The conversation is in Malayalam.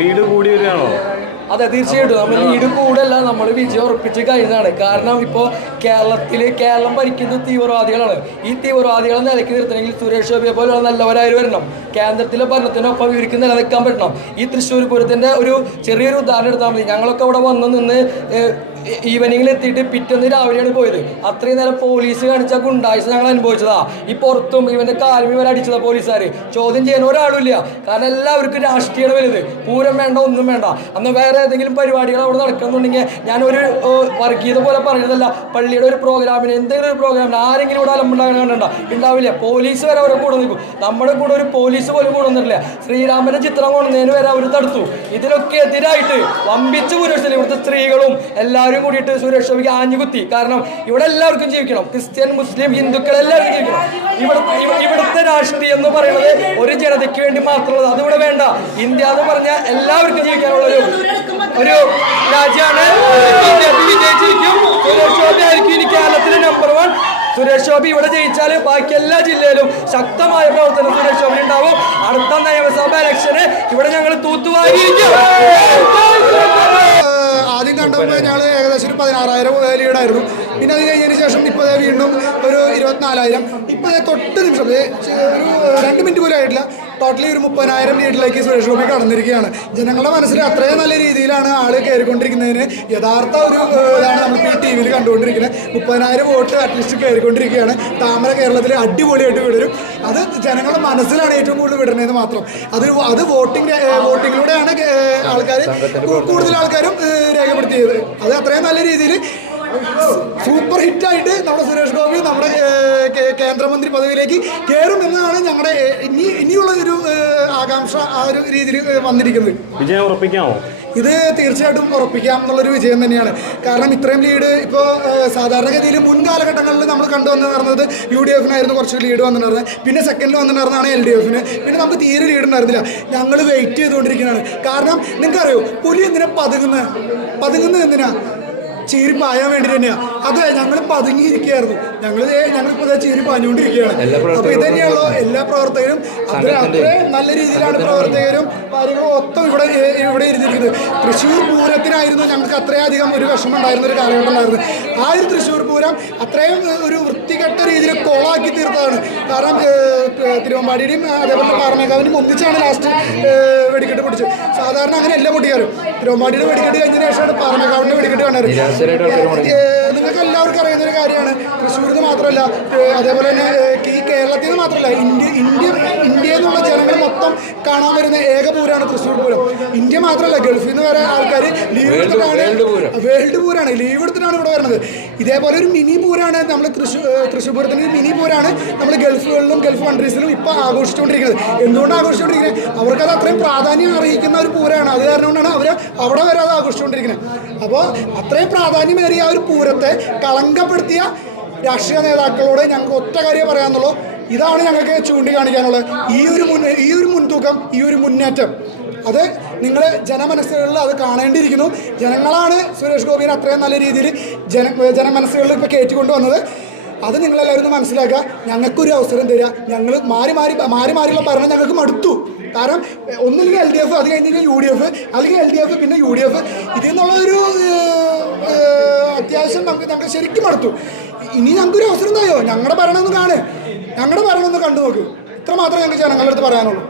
ലീഡ് കൂടി വരികയാണോ അതെ തീർച്ചയായിട്ടും. നമ്മൾ ലീഡ് കൂടല്ല നമ്മൾ വിജയം ഉറപ്പിച്ച് കഴിഞ്ഞതാണ്. കാരണം ഇപ്പോൾ കേരളത്തിൽ കേരളം ഭരിക്കുന്നത് തീവ്രവാദികളാണ്. ഈ തീവ്രവാദികളെ നിലയ്ക്ക് നിർത്തണമെങ്കിൽ സുരേഷ് ഗോപിയെ പോലെയുള്ള നല്ലവരായി വരണം. കേന്ദ്രത്തിലെ ഭരണത്തിനൊപ്പം ഇവർക്ക് നിലനിൽക്കാൻ പറ്റണം. ഈ തൃശ്ശൂർ പൂരത്തിന്റെ ഒരു ചെറിയൊരു ഉദാഹരണം എടുത്താൽ മതി. ഞങ്ങളൊക്കെ അവിടെ വന്ന് നിന്ന് ഈവനിങ്ങിൽ എത്തിയിട്ട് പിറ്റേന്ന് രാവിലെയാണ് പോയത്. അത്രയും നേരം പോലീസ് കാണിച്ച ഗുണ്ടാഴ്ച ഞങ്ങൾ അനുഭവിച്ചതാ. ഈ പുറത്തും ഇവന്റെ കാലും ഇവരെ അടിച്ചതാ പോലീസുകാർ ചോദ്യം ചെയ്യാൻ ഒരാളുമില്ല. കാരണം എല്ലാവർക്കും രാഷ്ട്രീയം വലുത്. പൂരം വേണ്ട ഒന്നും വേണ്ട. അന്ന് വേറെ ഏതെങ്കിലും പരിപാടികൾ അവിടെ നടക്കുന്നുണ്ടെങ്കിൽ ഞാനൊരു വർഗീയത പോലെ പറഞ്ഞതല്ല പള്ളിയുടെ ഒരു പ്രോഗ്രാമിന് എന്തെങ്കിലും ഒരു പ്രോഗ്രാമിന് ആരെങ്കിലും ഇവിടെ അലമ്പുണ്ടാകാൻ ഉണ്ടാവില്ല. പോലീസ് വരെ അവരെ കൂടെ നിൽക്കും. നമ്മുടെ കൂടെ ഒരു പോലീസ് പോലും കൂടെ നിന്നില്ല ശ്രീരാമന്റെ ചിത്രം കൊണ്ടുവന്നതിന് വരെ അവർ തടുത്തു. ഇതിനൊക്കെ എതിരായിട്ട് വമ്പിച്ച് പുരുഷത്തിൽ ഇവിടുത്തെ സ്ത്രീകളും എല്ലാവരും കൂടിയിട്ട് സുരേഷ് ഗോപിക്ക് ആഞ്ഞുകുത്തി. കാരണം ഇവിടെ എല്ലാവർക്കും ജീവിക്കണം. ക്രിസ്ത്യൻ മുസ്ലിം ഹിന്ദുക്കൾ എല്ലാവർക്കും ജീവിക്കണം. ഇവിടുത്തെ ഇവിടുത്തെ രാഷ്ട്രീയം എന്ന് പറയുന്നത് ഒരു ജനതയ്ക്ക് വേണ്ടി മാത്രമുള്ളത്. അതിവിടെ വേണ്ട. ഇന്ത്യ എന്ന് പറഞ്ഞാൽ എല്ലാവർക്കും ജീവിക്കാനുള്ള ഒരു ഒരു രാജ്യമാണ് വിജയിച്ചിരിക്കും. സുരേഷ് കേരളത്തിലെ നമ്പർ വൺ സുരേഷ് ഗോപി ഇവിടെ ജയിച്ചാൽ ബാക്കി എല്ലാ ജില്ലയിലും ശക്തമായ പ്രവർത്തനം സുരേഷ് ഗോപി ഉണ്ടാവും. അടുത്ത നിയമസഭ ഇലക്ഷന് ഇവിടെ ഞങ്ങൾ തൂത്തുവാരിയിരിക്കും. ലീഡായിരുന്നു പിന്നെ അത് കഴിഞ്ഞതിന് ശേഷം ഇപ്പോൾ വീണ്ടും ഒരു ഇരുപത്തിനാലായിരം. ഇപ്പോൾ തൊട്ട് നിമിഷം ഒരു രണ്ട് മിനിറ്റ് പോലും ആയിട്ടില്ല. ടോട്ടലി ഒരു മുപ്പതിനായിരം വീട്ടിലേക്ക് സുരേഷ് ഗോപി കടന്നിരിക്കുകയാണ്. ജനങ്ങളുടെ മനസ്സിൽ അത്രയും നല്ല രീതിയിലാണ് ആൾ കയറിക്കൊണ്ടിരിക്കുന്നതിന് യഥാർത്ഥ ഒരു ഇതാണ് നമ്മൾ ഈ ടി വിയിൽ കണ്ടുകൊണ്ടിരിക്കുന്നത്. മുപ്പതിനായിരം വോട്ട് അറ്റ്ലീസ്റ്റ് കയറിക്കൊണ്ടിരിക്കുകയാണ്. താമര കേരളത്തിൽ അടിപൊളിയായിട്ട് വിടരും. അത് ജനങ്ങളുടെ മനസ്സിലാണ് ഏറ്റവും കൂടുതൽ വിടരുന്നതെന്ന് മാത്രം. അത് അത് വോട്ടിംഗ് വോട്ടിങ്ങിലൂടെയാണ് ആൾക്കാർ കൂടുതൽ ആൾക്കാരും രേഖപ്പെടുത്തിയത്. അത് അത്രയും നല്ല രീതിയിൽ സൂപ്പർ ഹിറ്റ് ആയിട്ട് നമ്മുടെ സുരേഷ് ഗോപി നമ്മുടെ കേന്ദ്രമന്ത്രി പദവിയിലേക്ക് കയറും എന്നതാണ് ഞങ്ങളുടെ ഇനി ഇനിയുള്ള ഒരു ആകാംക്ഷ ആ ഒരു രീതിയിൽ വന്നിരിക്കുന്നത്. വിജയം ഉറപ്പിക്കാമോ? ഇത് തീർച്ചയായിട്ടും ഉറപ്പിക്കാം എന്നുള്ളൊരു വിജയം തന്നെയാണ്. കാരണം ഇത്രയും ലീഡ് ഇപ്പോൾ സാധാരണഗതിയിൽ മുൻ കാലഘട്ടങ്ങളിൽ നമ്മൾ കണ്ടുവന്ന് നടന്നത് യു ഡി എഫിനായിരുന്നു കുറച്ച് ലീഡ് വന്നിട്ടുണ്ടായിരുന്നത് പിന്നെ സെക്കൻഡിൽ വന്നിട്ടുണ്ടായിരുന്നതാണ് എൽ ഡി എഫിന്. പിന്നെ നമുക്ക് തീരെ ലീഡ് ഉണ്ടായിരുന്നില്ല. ഞങ്ങൾ വെയിറ്റ് ചെയ്തുകൊണ്ടിരിക്കുകയാണ്. കാരണം നിങ്ങൾക്കറിയോ പുലി എന്തിനാ പതുങ്ങുന്നത്? പതുങ്ങുന്നത് എന്തിനാ? ചീരി പായാൻ വേണ്ടി തന്നെയാ. അതെ ഞങ്ങൾ പതുങ്ങിയിരിക്കുകയായിരുന്നു. ഞങ്ങൾ ഞങ്ങളിപ്പോൾ ചീരി പാഞ്ഞുകൊണ്ടിരിക്കുകയാണ്. അപ്പൊ ഇത് തന്നെയാണല്ലോ എല്ലാ പ്രവർത്തകരും. അത്ര അത്രയും നല്ല രീതിയിലാണ് പ്രവർത്തകരും കാര്യങ്ങളും ഒത്തം ഇവിടെ ഇവിടെ ഇരുന്നിരിക്കുന്നത്. തൃശ്ശൂർ പൂരത്തിനായിരുന്നു ഞങ്ങൾക്ക് അത്രയധികം ഒരു വിഷമം ഉണ്ടായിരുന്ന ഒരു കാലഘട്ടം ഉണ്ടായിരുന്നു ആ ഒരു തൃശ്ശൂർ പൂരം അത്രയും ഒരു വൃത്തികെട്ട രീതിയിൽ കോളാക്കി തീർത്തതാണ്. കാരണം തിരുവമ്പാടിയുടെയും അതേപോലെ പാറമേക്കാവിനും ഒന്നിച്ചാണ് ലാസ്റ്റ് വെടിക്കെട്ട് സാധാരണ അങ്ങനെ എല്ലാം പൊട്ടിക്കാരും തിരുവമ്പാടിയുടെ വെടിക്കെട്ട് കഴിഞ്ഞ ശേഷമാണ് പാറമേക്കാവിന്റെ വെടിക്കെട്ട് കാണാറ്. നിങ്ങൾക്ക് എല്ലാവർക്കും അറിയുന്ന ഒരു കാര്യമാണ്. തൃശ്ശൂരിൽ നിന്ന് മാത്രമല്ല അതേപോലെ തന്നെ ഈ കേരളത്തിൽ നിന്ന് മാത്രമല്ല ഇന്ത്യ ഇന്ത്യ ഇന്ത്യ എന്നുള്ള ജനങ്ങൾ മൊത്തം കാണാൻ വരുന്ന ഏക പൂരമാണ് തൃശ്ശൂർ പൂരം. ഇന്ത്യ മാത്രമല്ല ഗൾഫിൽ നിന്ന് വരെ ആൾക്കാർ ലീവ് എടുത്തിട്ടാണ് വേൾഡ് പൂരാണ് ലീവ് എടുത്തിട്ടാണ് ഇവിടെ വരുന്നത്. ഇതേപോലെ ഒരു മിനി പൂരാണ് നമ്മൾ തൃശ്ശൂർ തൃശ്ശൂർ പൂരത്തിന് ഒരു മിനി പൂരാണ് നമ്മൾ ഗൾഫുകളിലും ഗൾഫ് കൺട്രീസിലും ഇപ്പോൾ ആഘോഷിച്ചുകൊണ്ടിരിക്കുന്നത്. എന്തുകൊണ്ടാണ് ആഘോഷിച്ചുകൊണ്ടിരിക്കുന്നത്? അവർക്കത് അത്രയും പ്രാധാന്യം അറിയിക്കുന്ന ഒരു പൂരമാണ് അത് കാരണം കൊണ്ടാണ് അവർ അവിടെ വരെ അത് ആഘോഷിച്ചുകൊണ്ടിരിക്കുന്നത്. അപ്പോൾ അത്രയും പ്രാധാന്യമേറിയ ആ ഒരു പൂരത്തെ കളങ്കപ്പെടുത്തിയ രാഷ്ട്രീയ നേതാക്കളോട് ഞങ്ങൾക്ക് ഒറ്റ കാര്യം പറയാനുള്ളൂ. ഇതാണ് ഞങ്ങൾക്ക് ചൂണ്ടിക്കാണിക്കാനുള്ളത്. ഈ ഒരു മുൻ ഈ ഒരു മുൻതൂക്കം ഈ ഒരു മുന്നേറ്റം. അത് നിങ്ങൾ ജനമനസ്സുകളിൽ അത് കാണേണ്ടിയിരിക്കുന്നു. ജനങ്ങളാണ് സുരേഷ് ഗോപിനെ അത്രയും നല്ല രീതിയിൽ ജന ജനമനസ്സുകളിൽ ഇപ്പോൾ കയറ്റിക്കൊണ്ട് വന്നത് അത് നിങ്ങളെല്ലാവരും ഒന്ന് മനസ്സിലാക്കുക. ഞങ്ങൾക്കൊരു അവസരം തരിക. ഞങ്ങൾ മാറി മാറി മാറി മാറിയുള്ള ഭരണം ഞങ്ങൾക്ക് മടുത്തു. കാരണം ഒന്നില്ലെങ്കിൽ എൽ ഡി എഫ് അത് കഴിഞ്ഞാൽ യു ഡി എഫ് അല്ലെങ്കിൽ എൽ ഡി എഫ് പിന്നെ യു ഡി എഫ്. ഇതിൽ നിന്നുള്ളൊരു അത്യാവശ്യം നമുക്ക് ഞങ്ങൾക്ക് ശരിക്കും മടുത്തു. ഇനി ഞങ്ങൾക്കൊരു അവസരം തയ്യോ ഞങ്ങളുടെ ഭരണം ഒന്ന് കാണ് ഞങ്ങളുടെ ഭരണം ഒന്ന് കണ്ടു ഇത്ര മാത്രമേ ഞങ്ങൾക്ക് ജനങ്ങളുടെ അടുത്ത് പറയാനുള്ളൂ.